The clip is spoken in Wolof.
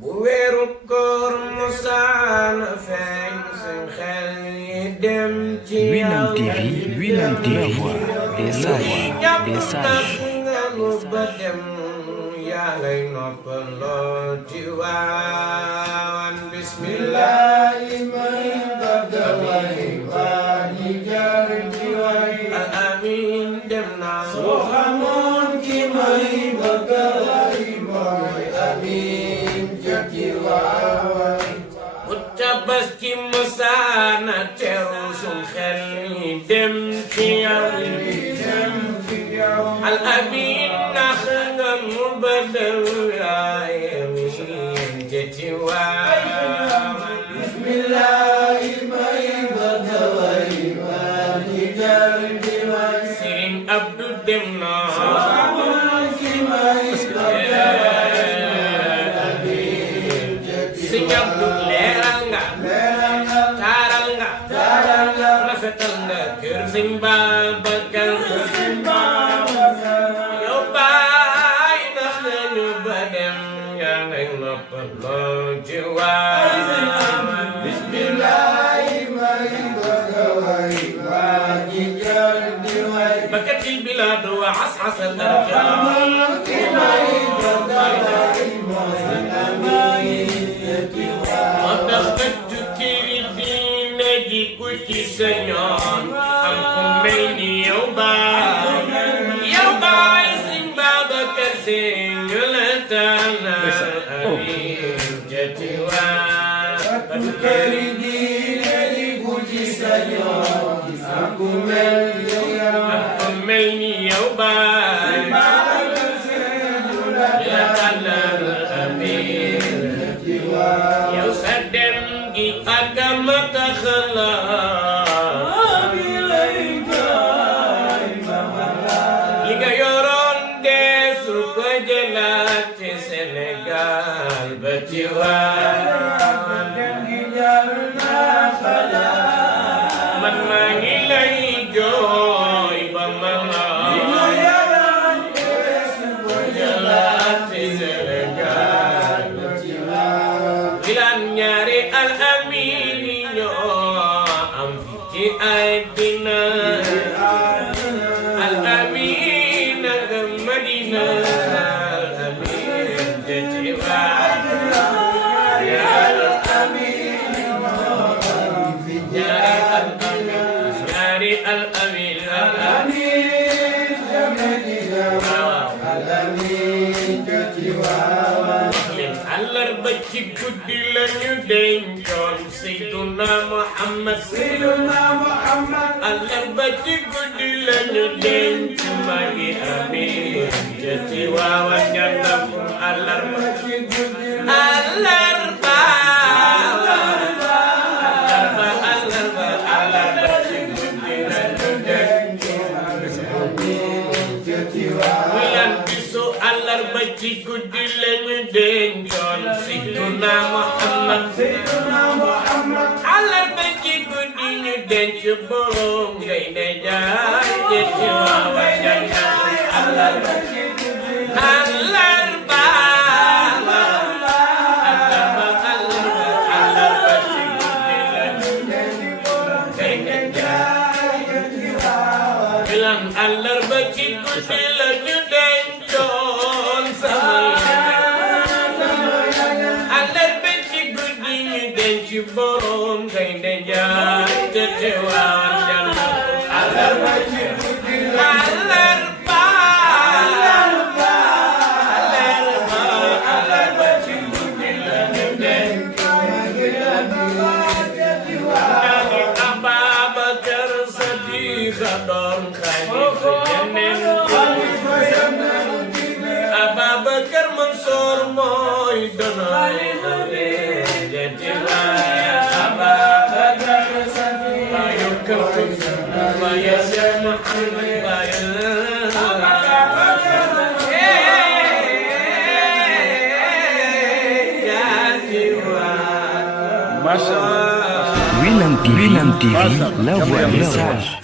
bu weeru koor musaana feeñ seen xel yi dem ci Wilane TV, Wilane TV, des sages, des sages. nga lu ba dem yaa ngay noppaloo ci waawan bismillahi may bagaway waa ñi jaar ci way al amin dem naa soo xamoon ki may bagaway mooy amin jëkki waawan bu tabaski musaana teew sum xel yi dem ci yow al amin nax nga mu badal yaay mi jëkki waawan bismillahi may bagaway waa ñi jaar ci way Sëriñ Abdu dem naa soo xamoon ki may Sëriñ Abdu leeral nga taaral nga rafetal nga kër Sëriñ Babacar yow baay ndax nañu ba dem yaa ngay noppaloo ci waawan bismillahi may bagaway waa ñi jaar di way bakati biladu wa asasal arjam ki may bagaway mooy amin moo tax ëttu kiri diine ji ku ci sañoon am ku mel ni yow baay Sëriñ Babacar Si ñu la tànnal amin jëti waa ëttu kiri diine ji ku ci sañoon am ku mel ni yow baay ñu la tànnal amin yow sa dem gi agama taxalaat li nga yoroon deesu ko jëlaat ci Sénégal ba ci waawan man maa ngi lay jooy ba man li nga yoroon deesu ko jëlaat ci Sénégal ba ci waawan Wilane ñaari al amin ñoo am fi ci àddina al amin nga Madina al amin jëti waawan al amin ñaari al amin al amin jëti waawan àllarba ci guddi lañu dencoon Seyduna Muhammad àllarba ci guddi lañu denc magi amin jëti waawan jàngam àllarba ci guddi àllarba ci guddi lañu denc Wilane bisu àllarba ci guddi lañu dencoon Seyduna Muhammad àllarba ci guddi ñu denc borom ngay ne jaay jëti waawan jàngam àllarba ci guddi àllarba ci guddi lañu denc ngay ne jaay jëti waawan Wilane àllarba ci guddi lañu dencoon àllarba ci guddi ñu denc borom ngay ne jaay jëti waawan jàngam àllarba ci guddi àllarba ci guddi lañu denc ñaari Ababacar Sadiq doon xalifa yeneen Ababacar Mansour mooy donoy amin jëti waawan Ababacar Sadiq bayu këftu bayu Cheikh Mouhamed bayu jëti waawan Wilane TV, la voix des sages.